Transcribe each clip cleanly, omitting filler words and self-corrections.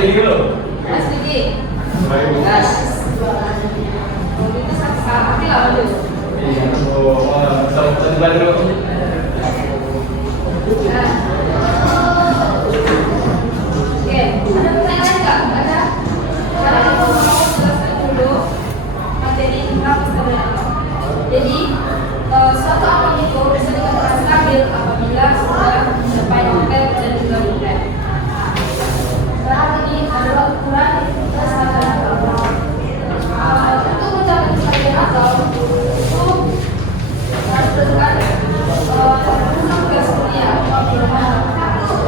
dulu. Mas Diki. Gas. Itu sakit lah dulu. Iya, coba dulu. Oke, ada pertanyaan nggak? Ada? Sekarang aku mau jelaskan dulu materi tentang kestabilan. Jadi, suatu atom itu bisa dikatakan stabil apabila sudah mencapai oktet dan juga nukleat. Sekarang ini adalah ukuran kestabilan atom. Untuk mencapai kestabilan atom itu harus dilakukan tugas kuliah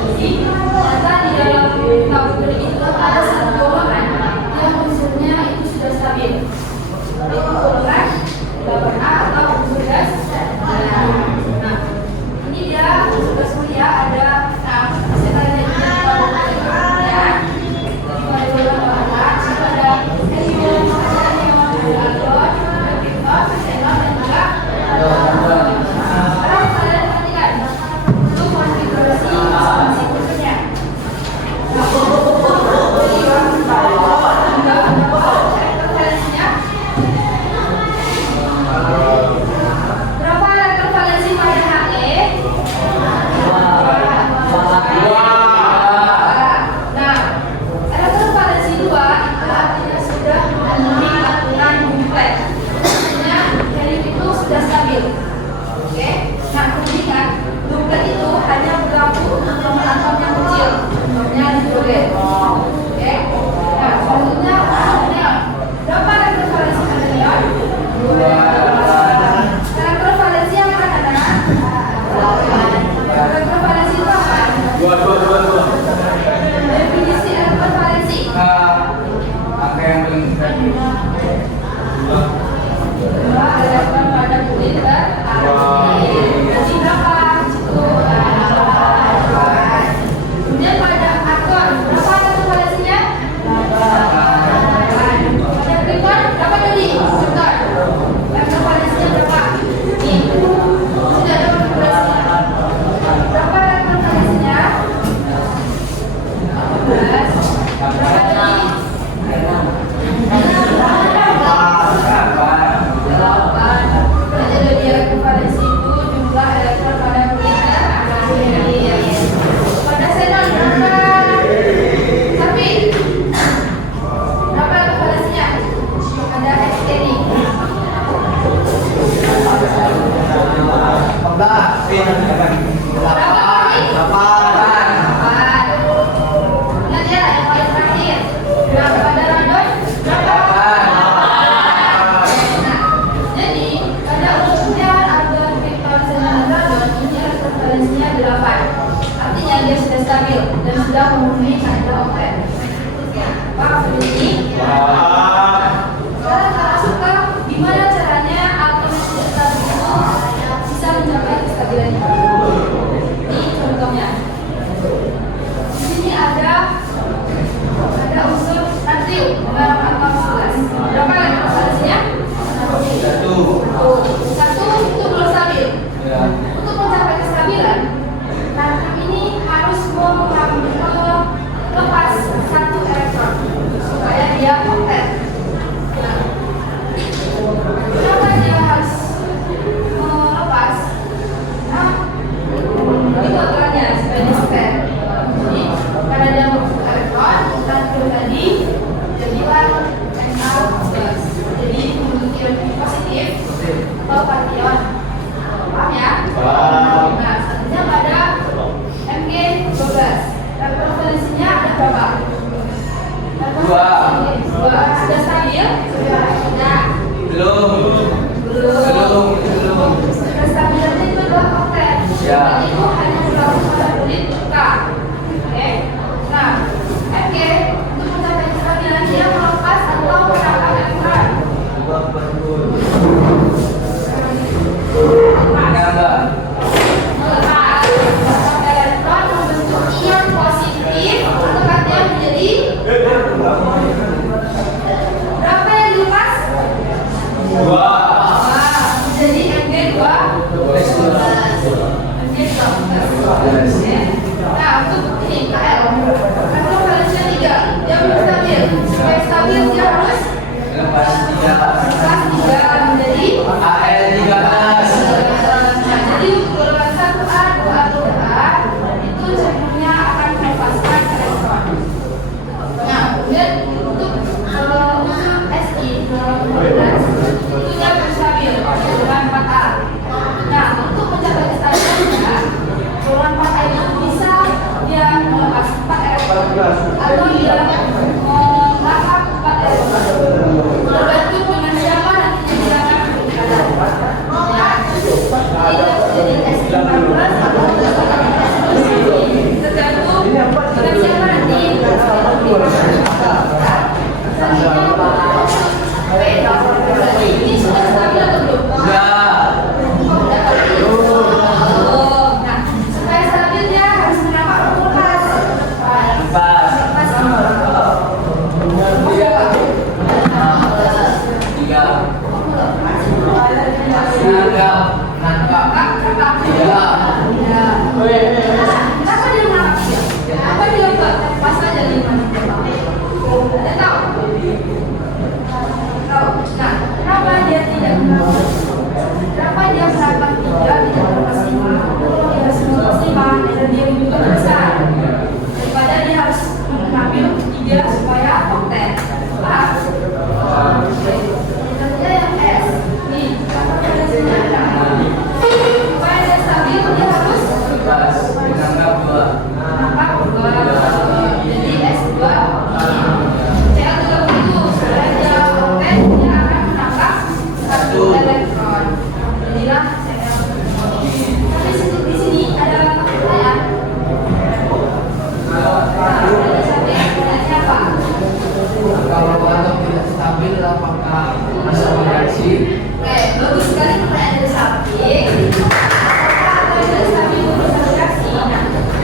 Jadi, ternyata di dalam tabel itu ada satu golongan yang unsurnya itu sudah stabil. Itu golongan 8A atau unsur gas. Nah, ini dia unsur gas mulia ada 6. Saya tanya ini kalau kemudian di golongan 8A itu ada helium, ada neon, ada argon, ada krypton, xenon dan juga sekarang kalian perhatikan untuk konfigurasi masing-masing unsurnya. Berapa elektron valensi pada He? Nah, elektron valensi 2 itu artinya sudah memenuhi aturan nukleat. Artinya helium itu sudah stabil. Oke. Nah, kemudian nukleat itu hanya bergabung dengan atom yang kecil, contohnya hidrogen. Oke. Nah, selanjutnya neon. Berapa elektron valensi pada neon? 2. Elektron valensi yang mana anak? Elektron valensi itu apa? Dua. Definisi elektron valensi. Angka yang paling Dua elektron pada kulit berapi. Berarti berapa? Itu kemudian pada argon berapa elektron valensinya? 8. Pada krypton berapa tadi? Krypton elektron valensinya berapa? Ini sudah ada konfigurasinya. Berapa elektron valensinya? 14. Berapa tadi? 8. Berarti dari elektron valensi itu jumlah elektron pada kulit berapi. Pada xenon berapa? Tapi berapa elektron valensinya? Pada He. Berapa kali? 8. Ingat ya, yang paling terakhir. Berapa pada radon? Berapa? Nah, jadi pada unsur neon, argon, krypton, xenon, dan radon ini elektron valensinya 8. Artinya dia sudah stabil dan sudah memenuhi kandungan oktet. Paham ini? Sekarang kita masuk ke gimana caranya atom yang tidak stabil itu bisa mencapai kestabilannya. Ini contohnya. Di sini ada unsur natrium dalam atom 11. Berapa elektron valensinya? 1. Itu belum stabil. Untuk mencapai kestabilan, natrium ini harus melepas 1 elektron supaya dia oktet. Nah, kenapa dia harus melepas? Nah, ini bakalannya supaya dia oktet. Jadi, karena dia melepas elektron, natrium tadi jadilah Na+. Jadi memiliki ion positif atau kation. Paham ya? Nah, selanjutnya pada Mg12. Elektron valensinya ada berapa? 2. Sudah stabil? Sudah. Belum. Kestabilannya itu adalah oktet. Dan itu hanya berlaku pada kulit K. Oke. Nah, Mg untuk mencapai kestabilan dia melepas atau menambah elektron. Melepas elektron membentuk ion positif atau kation menjadi berapa yang dilepas? 2. Jadi Mg2 Mg2 atau dia melangkah 4 ekor. Tergantung dengan siapa nanti dia akan berbicara. Ya, jadi S14 atau tergantung dengan siapa nanti ini sudah stabil atau belum? Nah, supaya stabil dia harus menapak lepas. Kenapa dia menangkap dia? Kenapa dia enggak pas aja 5? Ada tahu? Tahu. Nah, kenapa dia tidak menangkap? Kenapa dia melakukan 3 tidak lepas 5? Dia harus lepas 5 dan dia juga besar. Daripada dia harus mengambil 3 supaya konten. Paham? Contohnya yang S. Nih, kenapa ada senjata? Supaya dia stabil dia harus menangkap 2. Jadi S2 CL juga begitu. Supaya dia konten dia akan menangkap 1 elektron. Jadilah CL. Tapi di sini ada pertanyaan. Ada satu yang pertanyaannya apa? Kalau atom tidak stabil, apakah bisa bereaksi? Oke, bagus sekali pertanyaan dari Sapi. Apakah atom yang tidak stabil itu bisa bereaksi? Nah,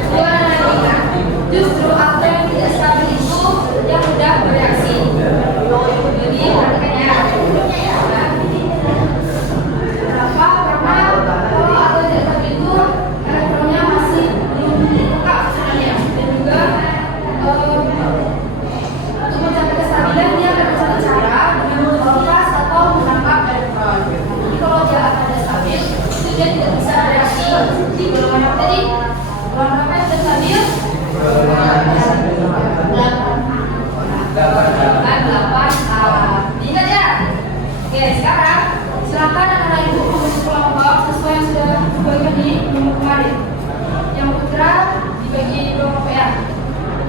gimana lagi kan? Justru atom yang tidak stabil itu yang mudah bereaksi. Jadi perhatikan ya. Nah, kenapa? Karena kalau atom tidak stabil itu elektronnya masih belum lengkap sebenarnya dan juga untuk mencapai kestabilan dia akan satu cara dengan melepas atau menangkap elektron. Jadi kalau dia akan tidak stabil, itu dia tidak bisa bereaksi di golongan apa tadi? Golongan apa yang tidak stabil? 8A. Ingat ya? Oke, sekarang silakan anak-anak ibu membentuk kelompok sesuai yang sudah dibagikan di minggu kemarin. Yang putra dibagi kelompok ya.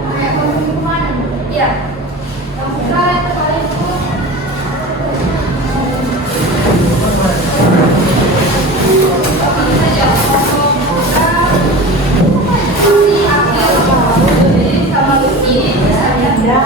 Kayak kelompok kemana? Iya. Yang putra yang terpaling itu ini saja kelompok putra masih aktif. Jadi sama Lutfi misalnya.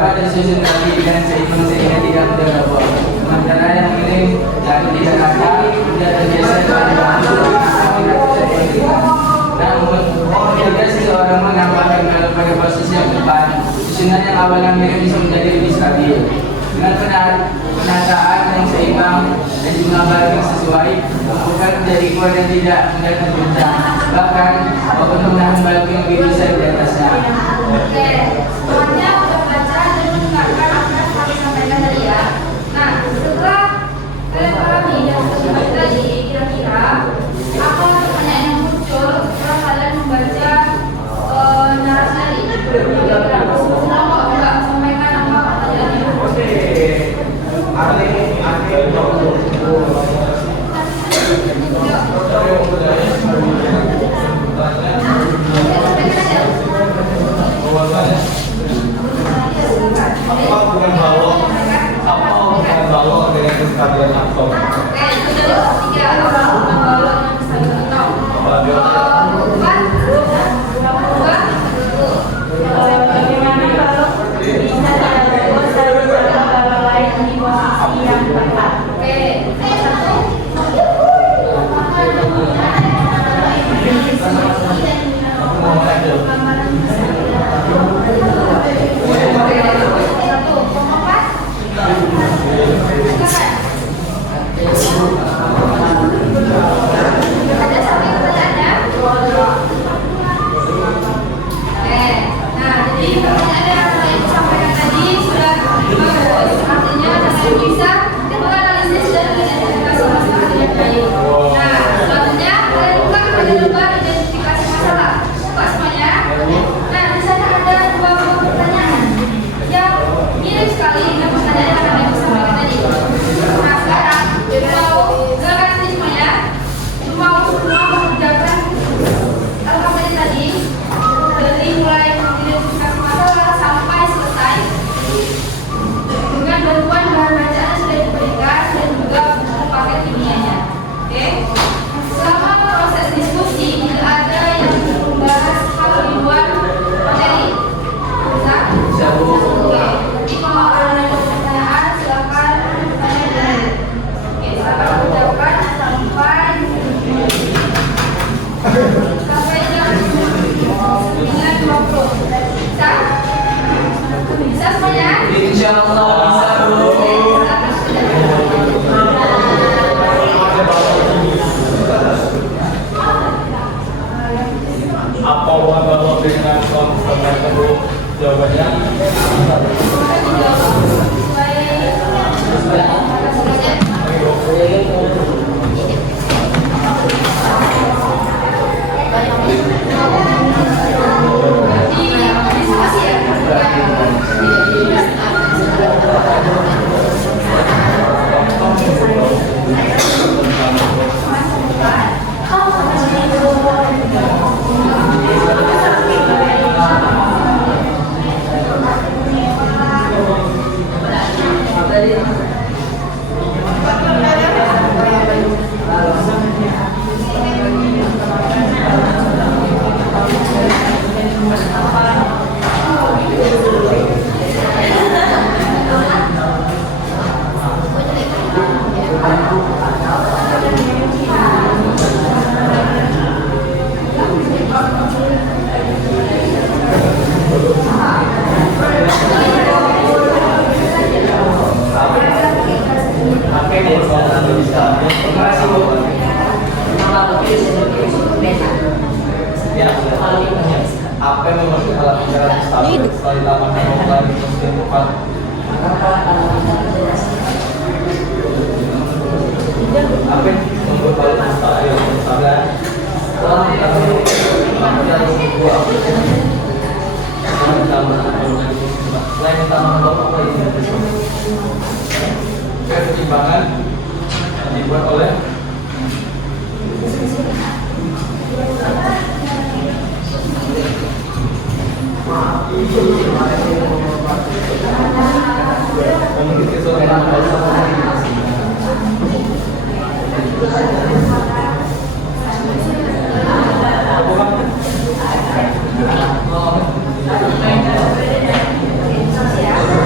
dapat disusun lagi dengan seimbang sehingga tidak mudah berubah. Sementara yang minim dan tidak rata tidak terbiasa dengan namun, jika seseorang menambahkan kalau pada posisi yang tepat, susunan yang awalnya mirip bisa menjadi lebih stabil. Dengan penataan yang seimbang dan jumlah baris yang sesuai, bukan menjadi kuat dan tidak mudah terguncang. Bahkan, untuk menahan balok yang lebih besar di atasnya. Oke, semuanya udah baca dan mendengarkan apa yang kami sampaikan tadi ya. Nah, setelah kalian pahami dan sesuai tadi, kira-kira apa pertanyaan yang muncul setelah kalian membaca narasi tadi? Kira-kira setelah kok nggak sampaikan apa pertanyaannya? Bagaimana kalau bisa ada dua balon lain di posisi yang tepat? Apa yang membuat alat pengeras stabil setelah ditambahkan obat di posisi yang tepat? Apa yang membuat alat stabil setelah ditambahkan selain ditambahkan obat apa ini? Pertimbangan yang dibuat oleh Ya.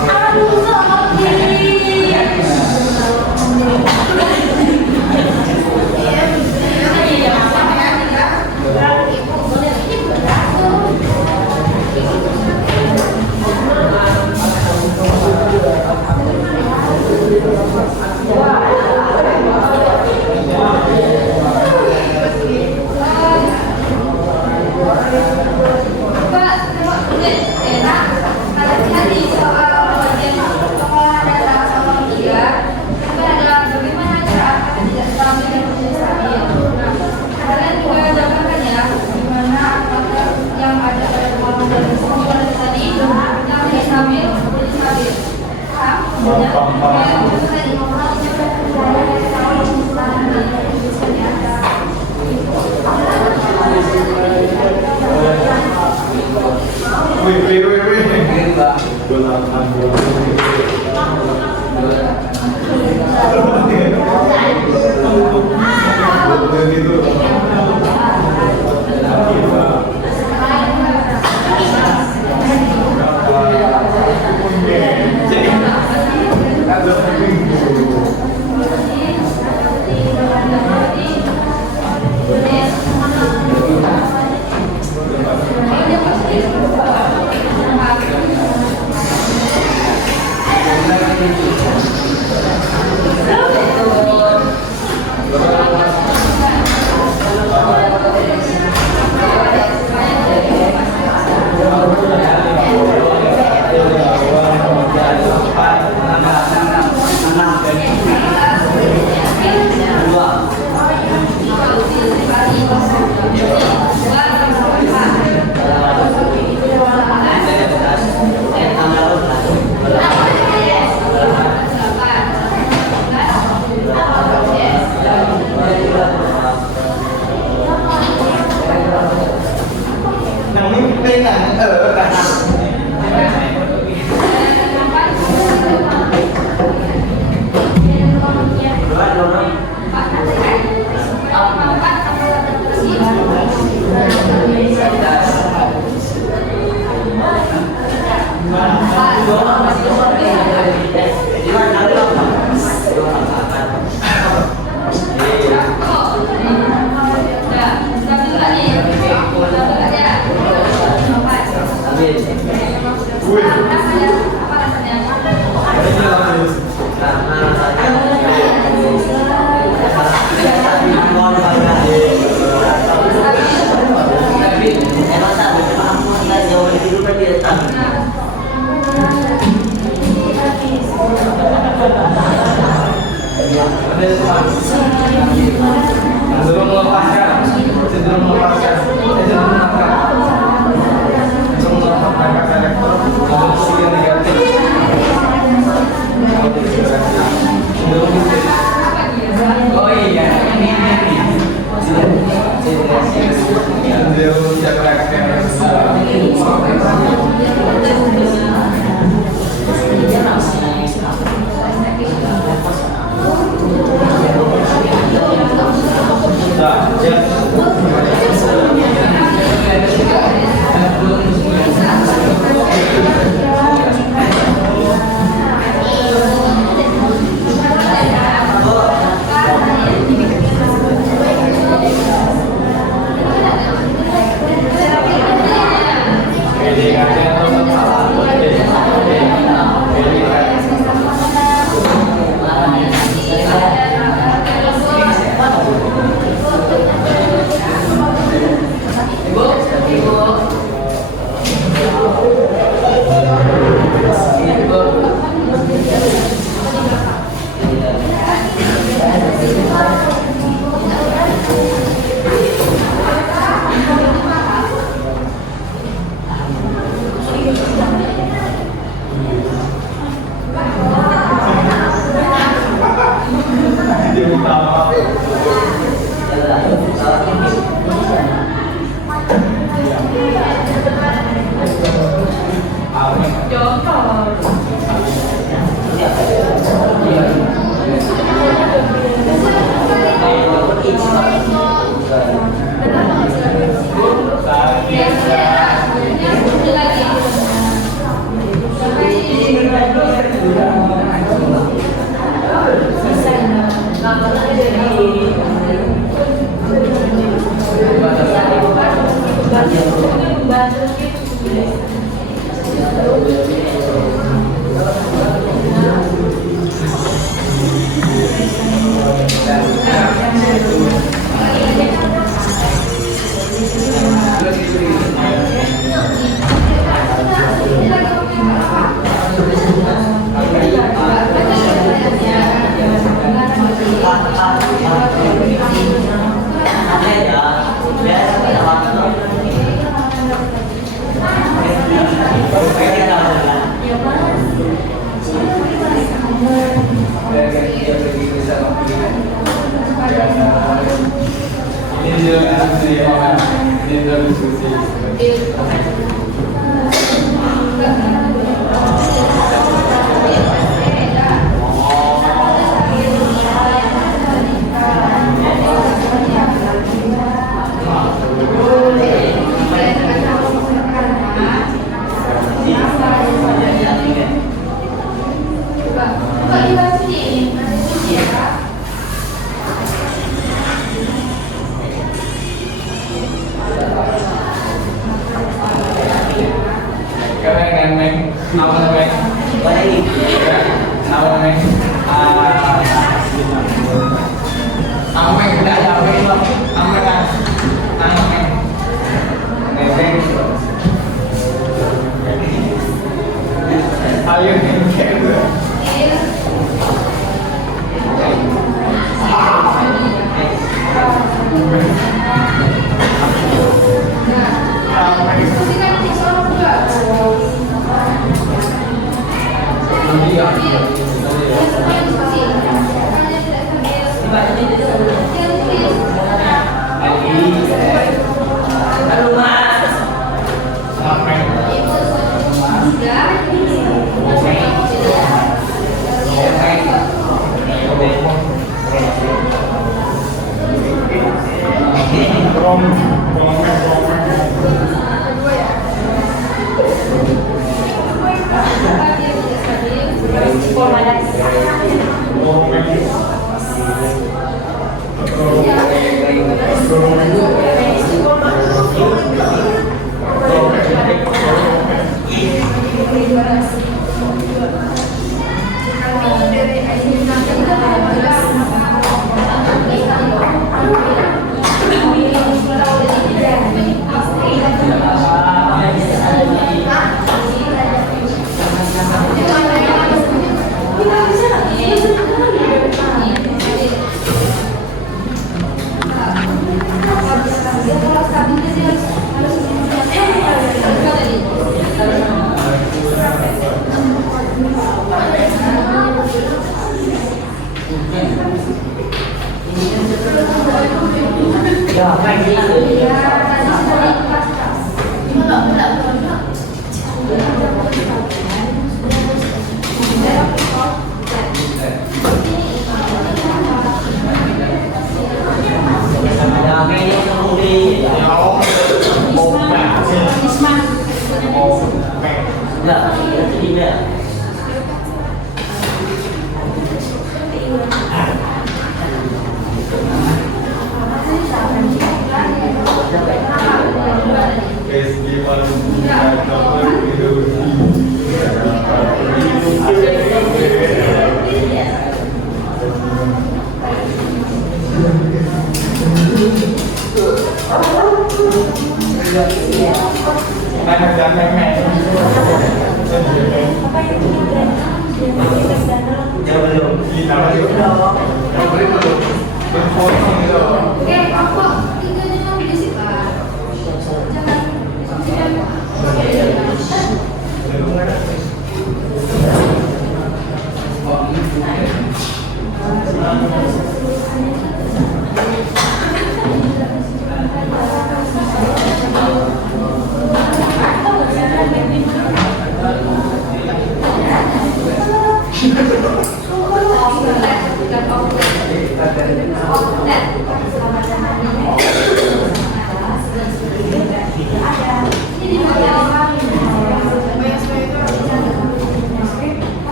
Apa dulu?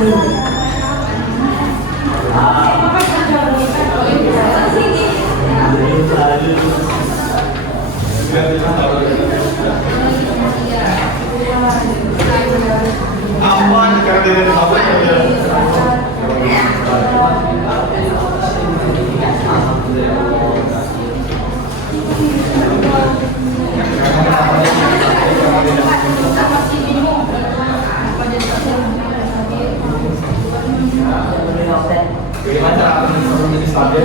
Aman, karena dia apa ya? Bagaimana cara menjadi stabil?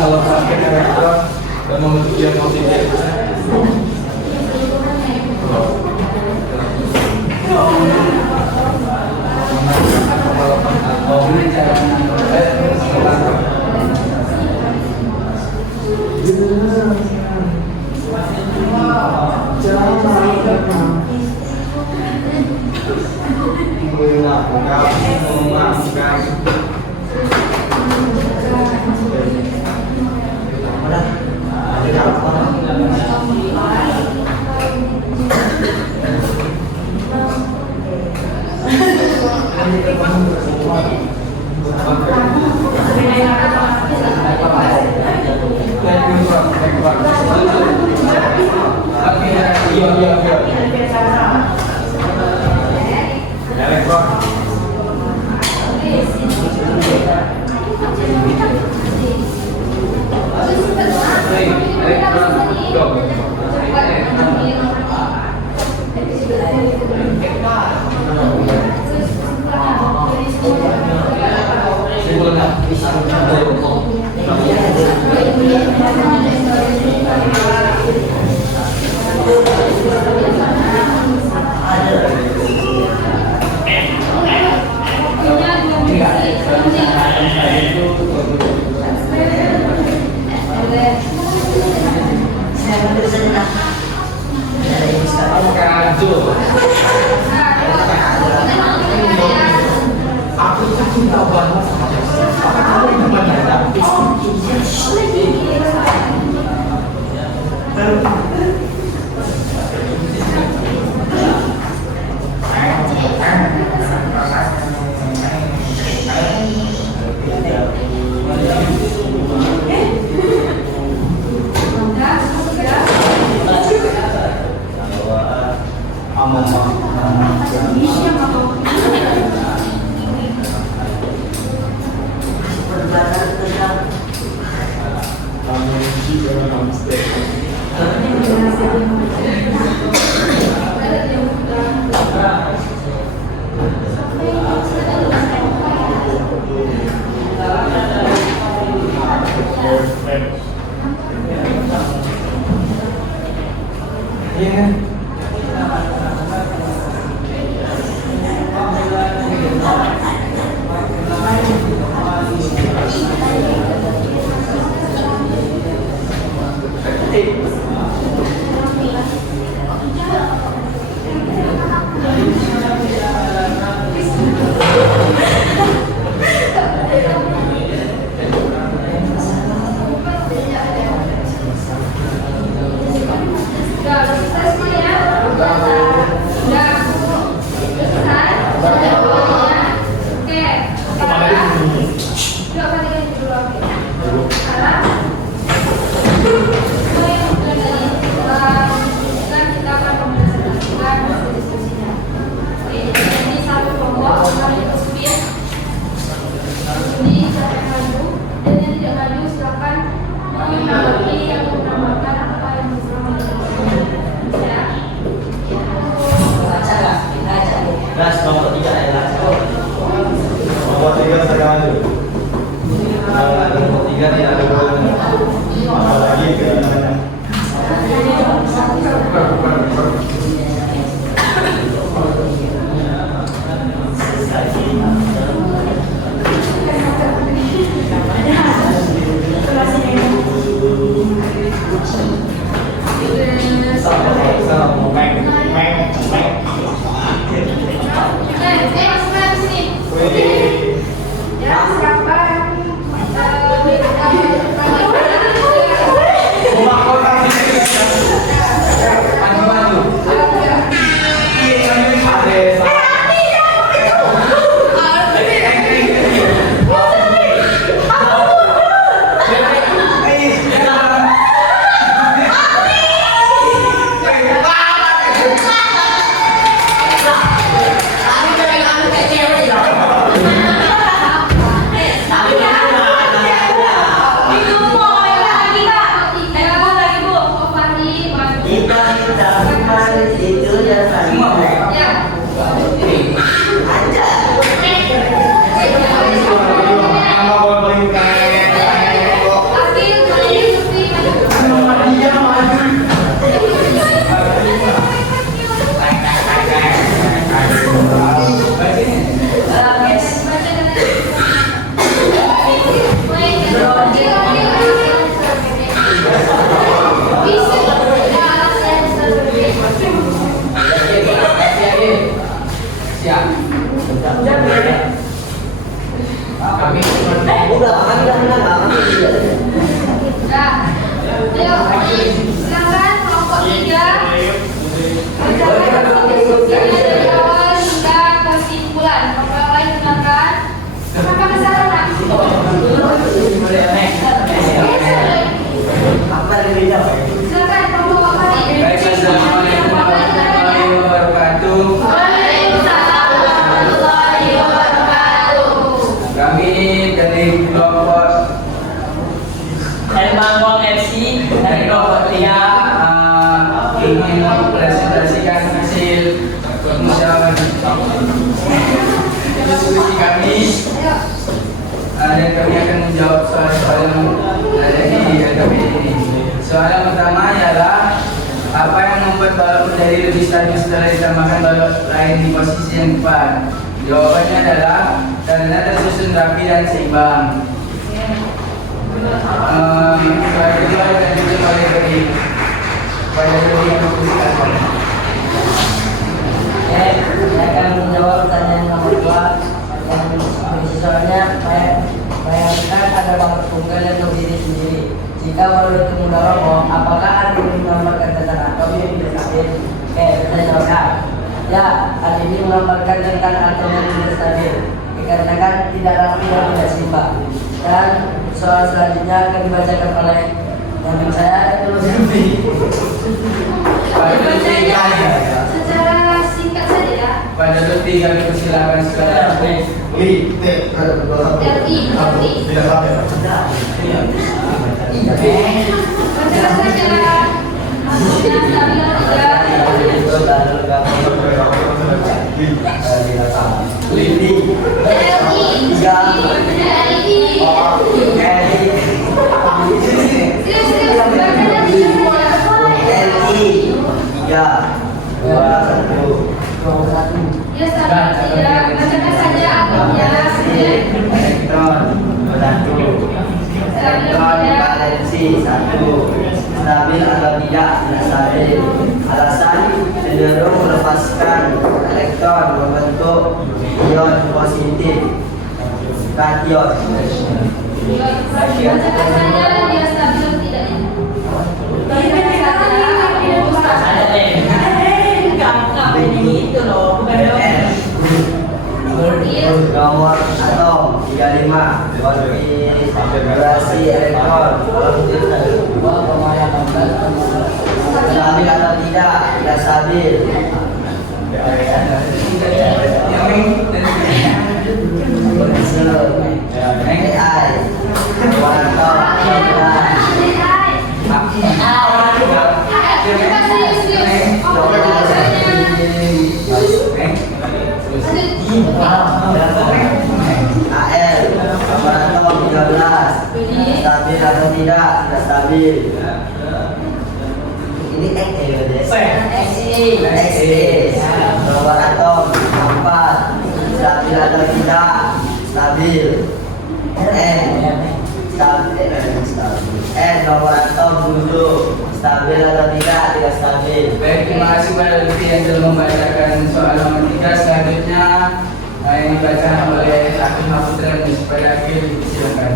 Kalau sakit elektron dan membentuk yang positif. Ya, silakan. Silakan kelompok 3 bacakan diskusi dari awal hingga kesimpulan. Kelompok yang lain silakan. Sampai ke sana, Nak. Silakan kelompok Pak Fahri. Baik, assalamualaikum warahmatullahi wabarakatuh. Waalaikumsalam warahmatullahi wabarakatuh. Kami dari kelompok dari kelompok 3 ingin mempresentasikan hasil musyawarah diskusi kami, dan kami akan menjawab soal-soal yang ada di kami ini. Soal yang pertama adalah apa yang membuat balok menjadi lebih stabil setelah ditambahkan balok lain di posisi yang tepat? Jawabannya adalah karena tersusun rapi dan seimbang. Soal kedua dan juga oleh dari pada yang disebutkan. Saya akan menjawab pertanyaan nomor 2 yang misalnya bayangkan ada bank tunggal yang berdiri sendiri. Jika baru itu mudah roboh, apakah ada yang menggambarkan tentang atau yang tidak stabil? Saya jawabkan. Ya, hal ini menggambarkan tentang atau yang tidak stabil. Dikarenakan tidak rapi dan tidak seimbang. Dan soal selanjutnya akan dibacakan oleh yang saya itu lebih. Bacanya secara singkat saja ya. Pada detik kami persilakan sekalian. Bacakan saja hasilnya stabil ya sabar tidak bacakan saja akunnya Elektron valensi 1 stabil atau tidak stabil. Alasan cenderung melepaskan elektron membentuk ion positif kation. bacakan saja dia stabil tidak bacakan saja Nomor atom 35 konfigurasi elektron stabil atau tidak stabil. AL nomor atom 13 stabil atau tidak stabil. Ini nomor atom 4 stabil atau tidak stabil. N stabil. Memorandum duduk stabil atau tidak stabil. Baik, terima kasih pada Lutfi yang telah membacakan soal nomor 3. Selanjutnya yang dibacakan oleh Akhil Mahfudra dan supaya Akhil silakan.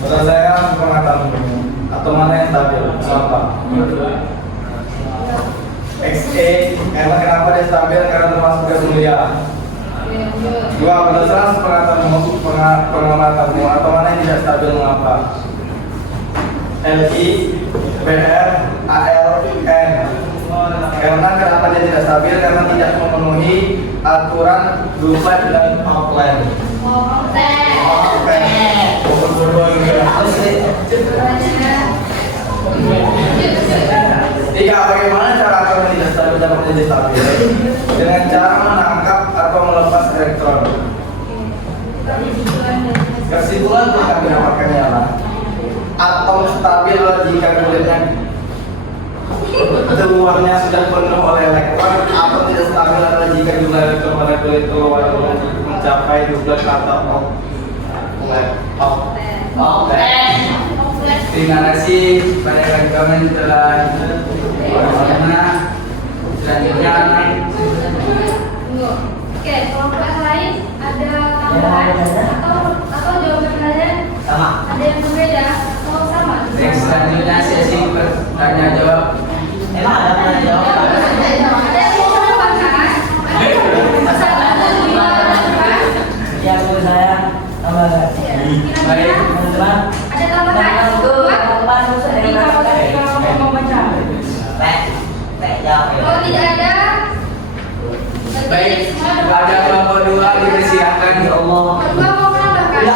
Menurut saya sepengetahuan atau mana yang stabil? Contoh. XE, emang kenapa dia stabil? Karena termasuk gas mulia. Dua, menurut saya sepengetahuanmu atau mana yang tidak stabil mengapa? LI, PR, AL, N. Karena kenapa dia tidak stabil? Karena tidak memenuhi aturan duplex dan outline. Tiga, bagaimana cara agar tidak stabil dapat menjadi stabil? Dengan cara menangkap atau melepas elektron. Kesimpulan yang kami dapatkan ialah atom stabil jika kulitnya keluarnya sudah penuh oleh elektron. Atom tidak stabil adalah jika jumlah elektron pada kulit keluar mencapai 12 atau Terima kasih pada kawan-kawan yang telah bersama. Selanjutnya Oke, kelompok yang lain ada tambahan atau jawaban kalian Sama. ada yang berbeda atau sama? next, selanjutnya sesi tanya jawab. Emang ada pernah jawab? Ada yang mau menambahkan? Ya, menurut saya tambahkan. Baik. Teman-teman, Ada tambahan? Kalau tidak ada, Baik, pada kelompok 2 dipersilakan. Ya Allah. kedua mau menambahkan?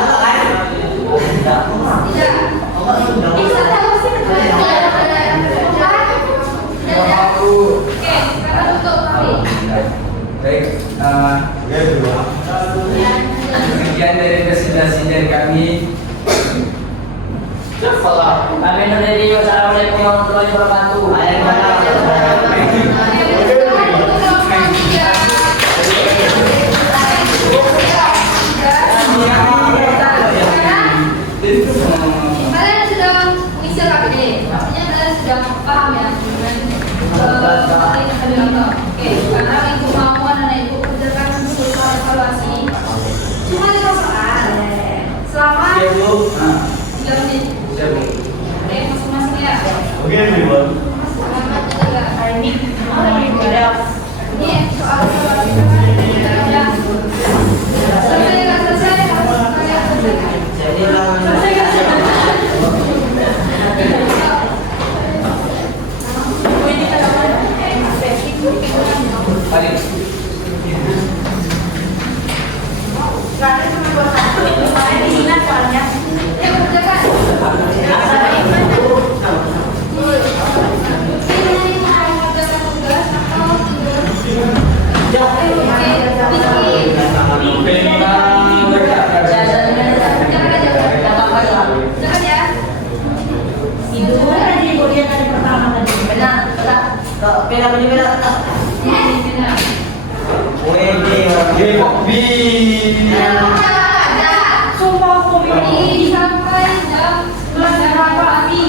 Tidak. Bisa tahu sih? Oke, sekarang untuk kami. Baik, sekian dari presentasi dari kami. Kami dari Wassalamualaikum warahmatullahi wabarakatuh. Kalian sudah mengisi KPD, artinya kalian sudah paham ya dengan materi yang kami nonton. Oke, sekarang ibu mau dan ibu kerjakan dulu soal evaluasi. Cuma 5 soal. Selama Siap, Bu. 3 menit. Siap, Bu. Oke, masing-masing ya. Oke, Bu. Selamat juga. Ini soal evaluasi kita sudah selesai nggak selesai harus kalian selesaikan. Selesai nggak selesai? Mari. Ya, kerjakan. Sumpah aku Ini sampai jam 11 pagi.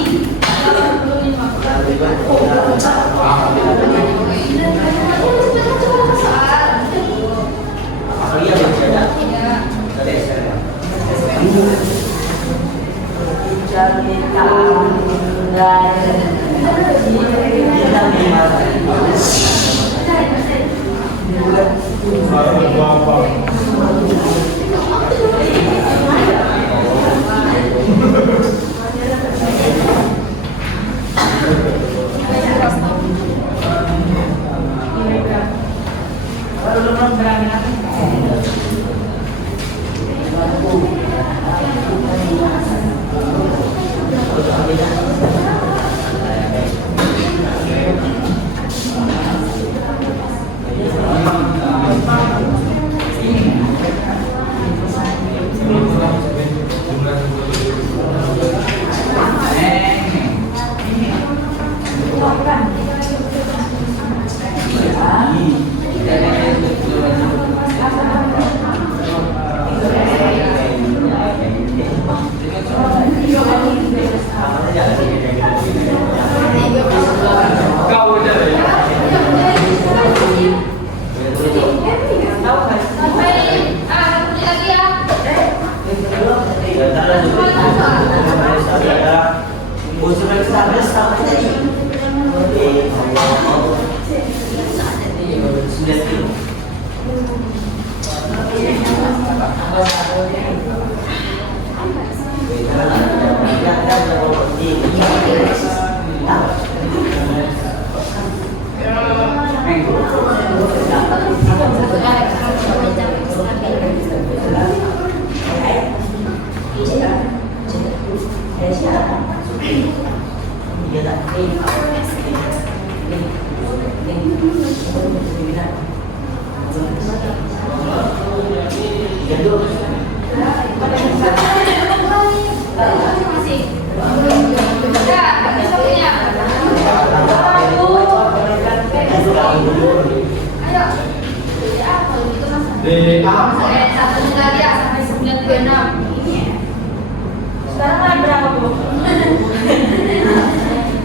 Satu lagi ya sampai 936. Sekarang naik berapa, Bu?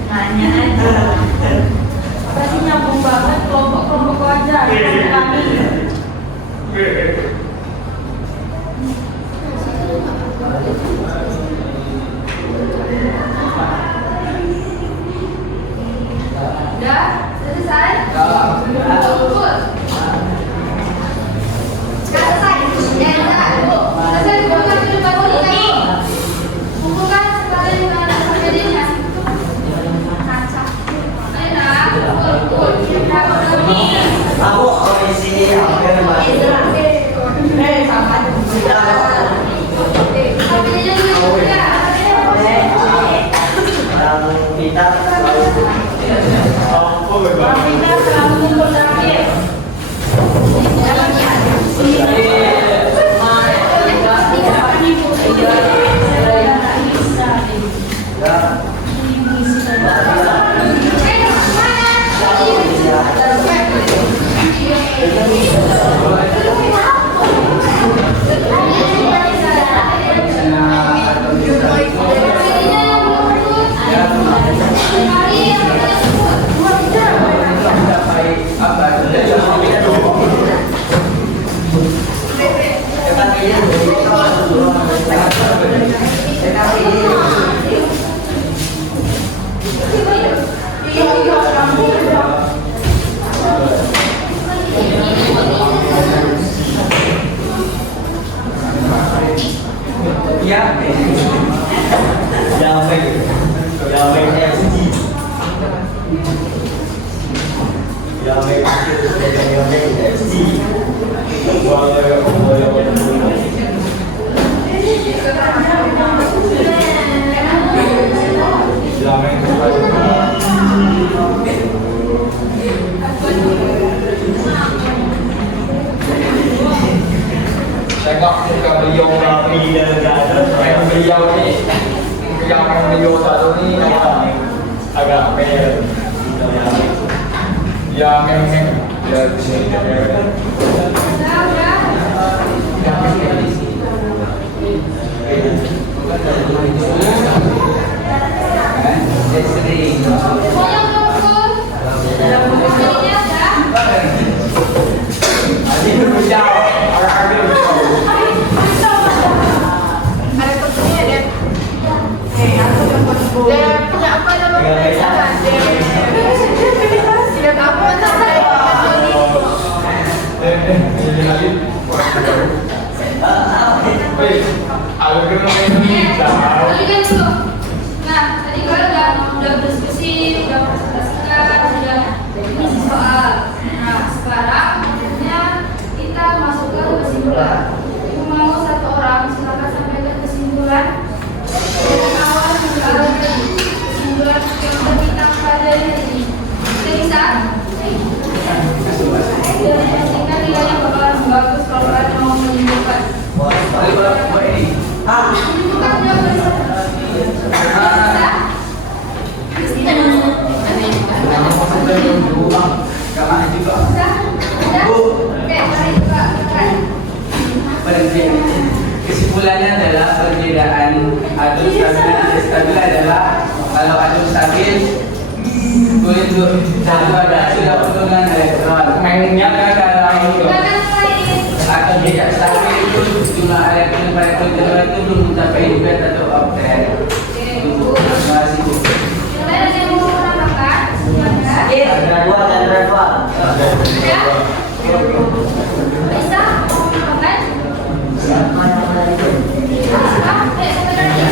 Nanya aja. Pasti nyambung banget kelompok-kelompok aja. Kami. Udah selesai? Kumpul. Sekarang selesai. Ya, selesai. Selesai kumpulkan dulu baru ini. Kumpulkan sekalian dengan anak sampai dia kasih kaca. Ayo nak, kumpul. Berapa lagi? Aku komisi hampir Sampai dia dulu ya. kita Kita selalu kumpul terakhir. Tengok muka beliau beliau ni yang beliau satu ni agak mel ya mem ya Semuanya kumpul. Ini ada. Punya apa nama tidak apa Lanjutkan dulu. Nah, tadi kan udah berdiskusi, udah presentasikan, udah mengisi soal. Nah, sekarang akhirnya kita masuk ke kesimpulan. Ibu mau satu orang silakan sampaikan kesimpulan. Dari awal hingga akhir kesimpulan yang kita pada ini. Kita bisa? Dan pastikan nilainya bakalan bagus kalau kalian mau menunjukkan. Bukan dia bisa. Kesimpulannya adalah perbedaan adus stabil adalah kalau adus stabil kulit sudah penurunan elektron mainnya atau tidak stabil itu jumlah elektron pada kulit itu belum mencapai 2 atau oktet. Terima kasih Bu. Yang lain ada yang mau menambahkan? Silakan. Chandra 2, Chandra 2. Ya? Bisa? Makan? Siapa yang menang itu? Sampai lagi.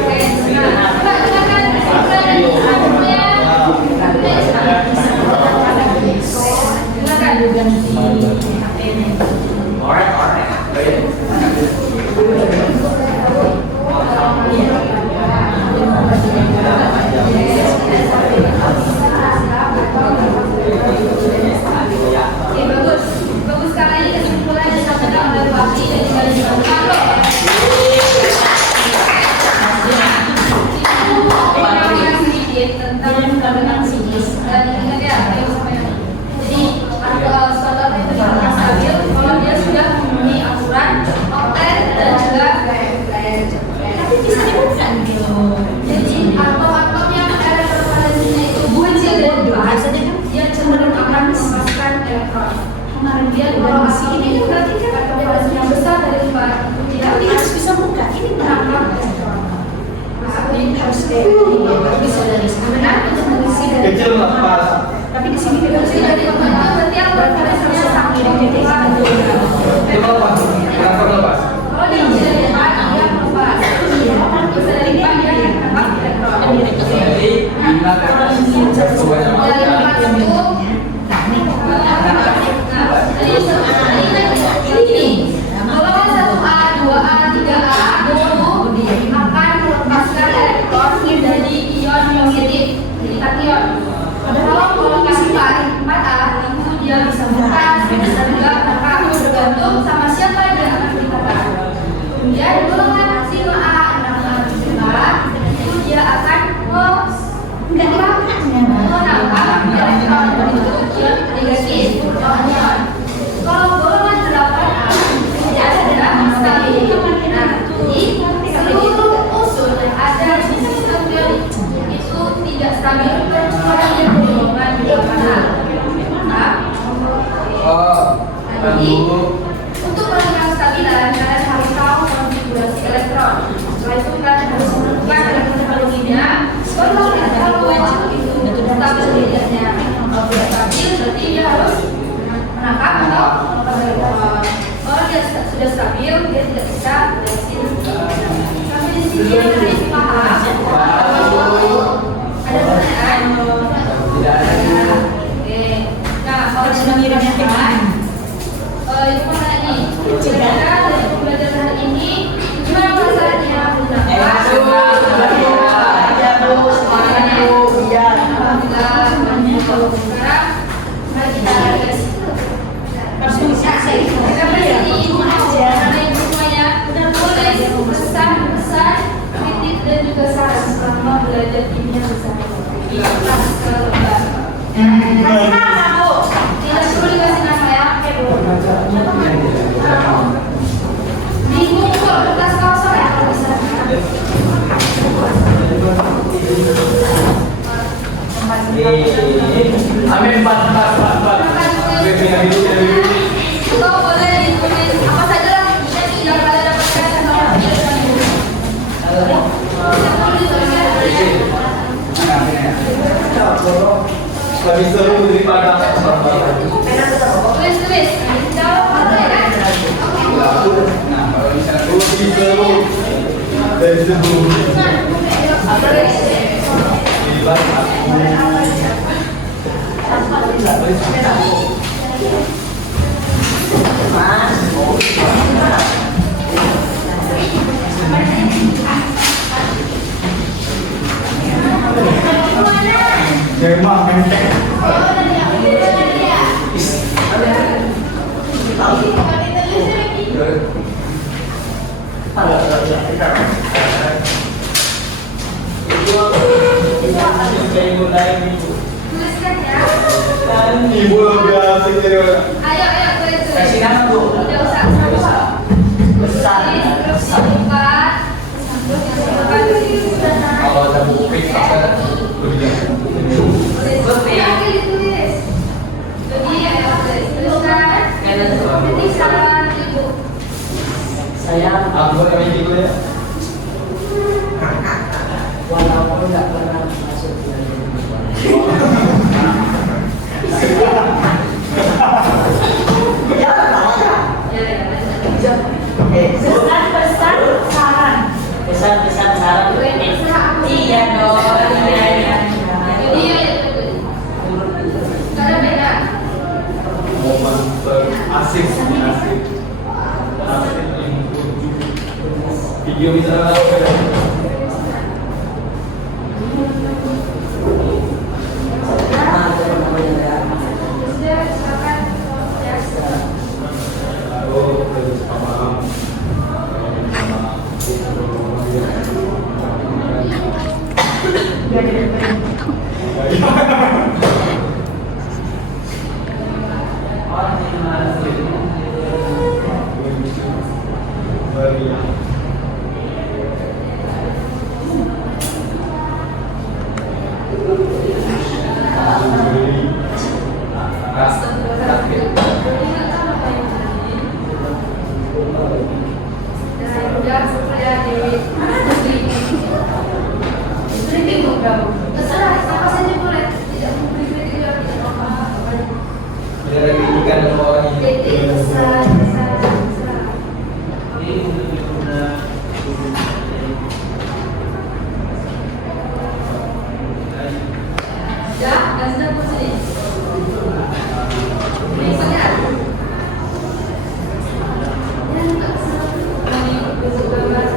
Oke, nah, Mbak, silakan. Oke, bagus. Bagus sekali kesimpulan yang disampaikan oleh Pak Ati dan juga disampaikan sedikit tentang psikis dan ingat ya, jadi suatu itu tidak stabil kalau dia sudah memenuhi aturan, outlet dan juga tapi bisa dibukan jadi atau yang ada prevalensinya itu buncit dan biasanya kan dia cenderung akan memasukkan elektron. Kemudian kalau asli ini berarti kan prevalensi yang besar dari luar tidak harus bisa buka ini menangkap elektron. Ini harus bisa dari benar untuk mengisi dari Kecil lah pas. tapi di sini tidak bisa dari berarti yang prevalensinya sama Itu lepas. Kenapa lepas? kalau dia bisa dari depan dia lepas bisa dari depan dia akan menangkap elektron. Jadi bila Dari depan itu golongan 1A, 2A, 3A itu akan melepaskan elektron dari ion positif jadi kation. Kalau golongan 4A itu dia bisa buka, bisa juga menangkap tergantung sama siapa dia akan berikan. Kemudian golongan 5A, 6A, 7A itu dia akan menangkap elektron bentuk ion negatif atau anion. Kalau golongan 8A tidak ada sama sekali. Nah, jadi seluruh unsur yang ada di sistem periode itu tidak stabil kecuali yang golongan 8A. Nah, jadi untuk melakukan stabilan kalian harus tahu konfigurasi elektron. Setelah itu kalian harus menentukan elektron-teknologinya. Kalau wajib itu stabil tidaknya. Kalau tidak stabil berarti dia harus menangkap atau elektron. Kalau dia sudah stabil dia tidak bisa bereaksi. Kami di sini harus paham. Ada pertanyaan? tidak ada. Oke. Nah, kalau sudah mengirimnya itu mana nih? Kira-kira dari pembelajaran hari ini gimana perasaannya? Sekarang mari kita lihat. Kita bersini karena itu semuanya tulis pesan-pesan kritik dan juga saran selama belajar kimia bersama. Tidak perlu dikasih nama ya. Di buku kertas kosong ya kalau bisa. Amin, Pak. Atau boleh ditulis apa saja lah yang kalian dapatkan sama dia. Yang perlu dituliskan. Lebih seru daripada Tulis. Jawab apa ya? Nah, kalau misalnya lebih seru dari sebelumnya. Memang Tuliskan ya. ibu lebih asik dari Ayo tulis. kasih nama, Bu. Tidak usah. Instruksi 4. Kalau ada buku pizza, Oke, ditulis. Jadi tuliskan. Ketik saran ibu. Saya aku boleh main gitu ya. walaupun nggak pernah masuk Pesan-pesan saran. Pesan-pesan saran. Iya dong. Iya, iya. Jadi karena beda. Momen terasik, asik. Video bisa apa ya? Sudah silakan ya. Oh, paham. Terserah, siapa saja boleh. Tidak memberi kritik juga tidak apa-apa. Ada kritikan sama orang ini. Kritik terserah. Ya, dan sudah posisi. Misalnya. Yang tak salah. Ini besok gambar.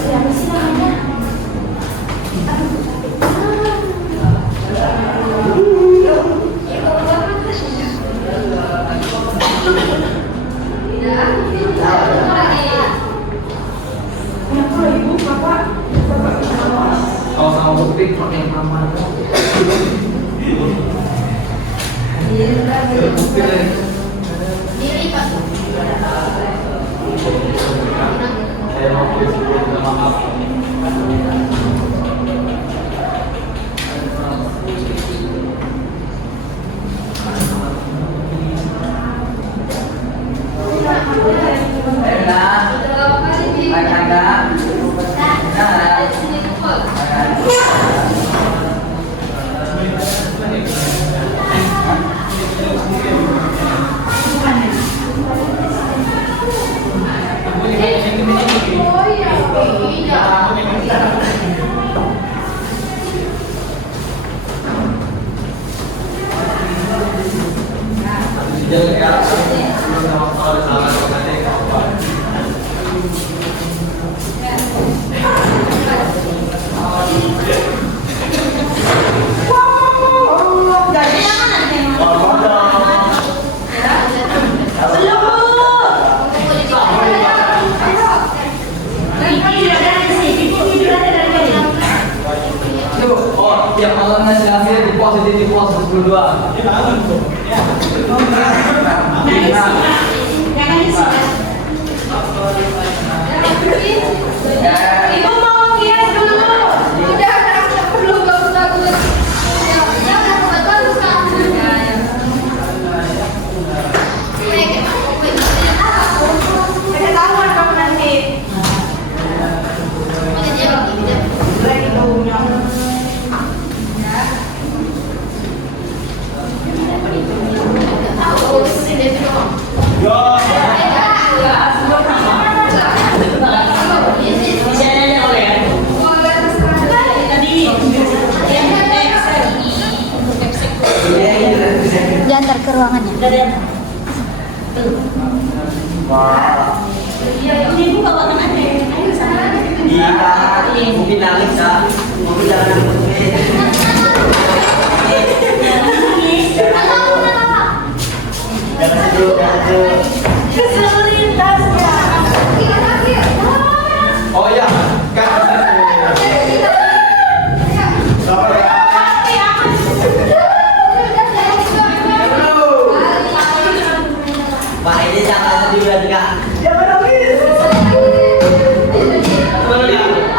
Siapa sih namanya? Kenapa ibu, bapak? Kalau sama bukti pakai kamar. Bukti lagi. Saya mau minta maaf. Yang malam ngasih hasil di pos 22. Ibu mau lihat dulu. Udah, belum, gak usah. Ya, udah, bagus kan. diantar ke ruangannya. Ini buka buat mana? Ayo sana. Iya, mungkin nangis ya. Mungkin jangan nangis. Jangan sejuk, jangan sejuk. Kesulitan tasnya. Oh iya, kan. Sabar ya. Pak ini jangan sedih juga. Jangan nangis.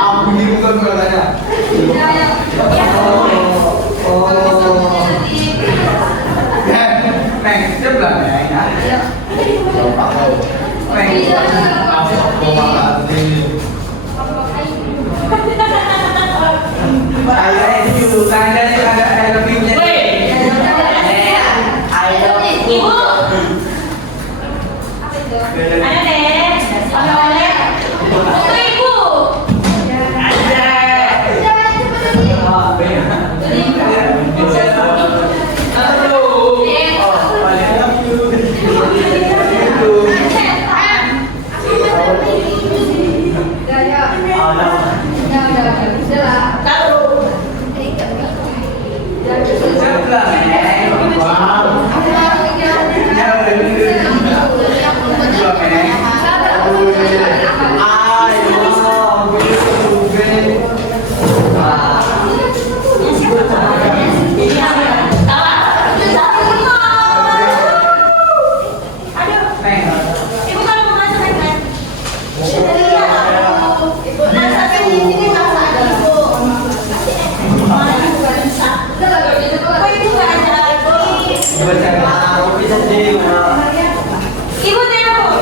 Ampun ini bukan katanya. Neng, sebelah neng ya. Neng, aku mau makan ini. Ayo itu tanda nih ada I love you-nya. Ibu. Ada deh. Ada oleh. Untuk ibu. Sebelah neng. Ibu kalau mau masak kan? Masak ini masak ibu. Kok ibu nggak ada lagi? Bisa sedih. Ibu telepon.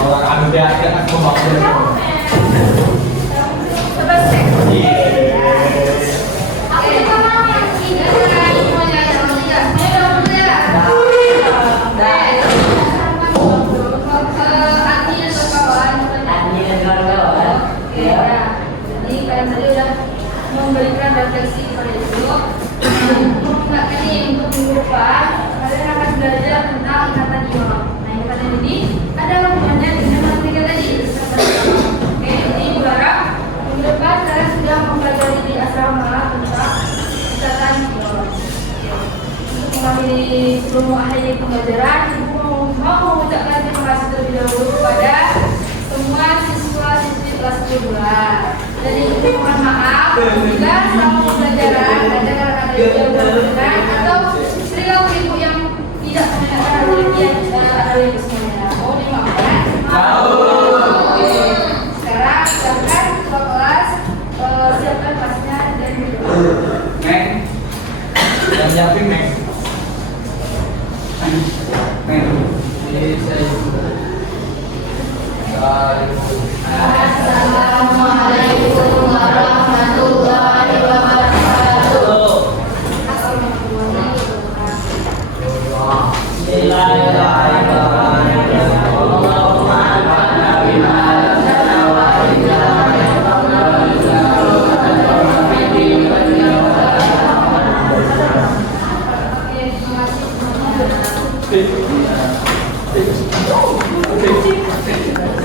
Orang anu dia aku mau memberikan refleksi kepada ibu. Nggak ini untuk minggu depan kalian akan belajar tentang ikatan jiwa. Nah, ikatan ini ada hubungannya dengan yang tiga tadi. Oke, jadi ibu harap minggu depan kalian sudah mempelajari di asrama tentang ikatan jiwa. Untuk mengakhiri sebelum mengakhiri pembelajaran, ibu mau mengucapkan terima kasih terlebih dahulu kepada semua siswa-siswi kelas 12. Dan ibu mohon maaf bila selama pembelajaran ada yang berhubungan atau perilaku ibu yang tidak menyenangkan ada ibu semuanya. Oh, dimaafkan? Oke. Sekarang silakan ketua kelas siapkan kelasnya dan Neng. Dan siapin neng. Neng. Ini saya. Assalamualaikum warahmatullahi wabarakatuh. Bismillahirrahmanirrahim.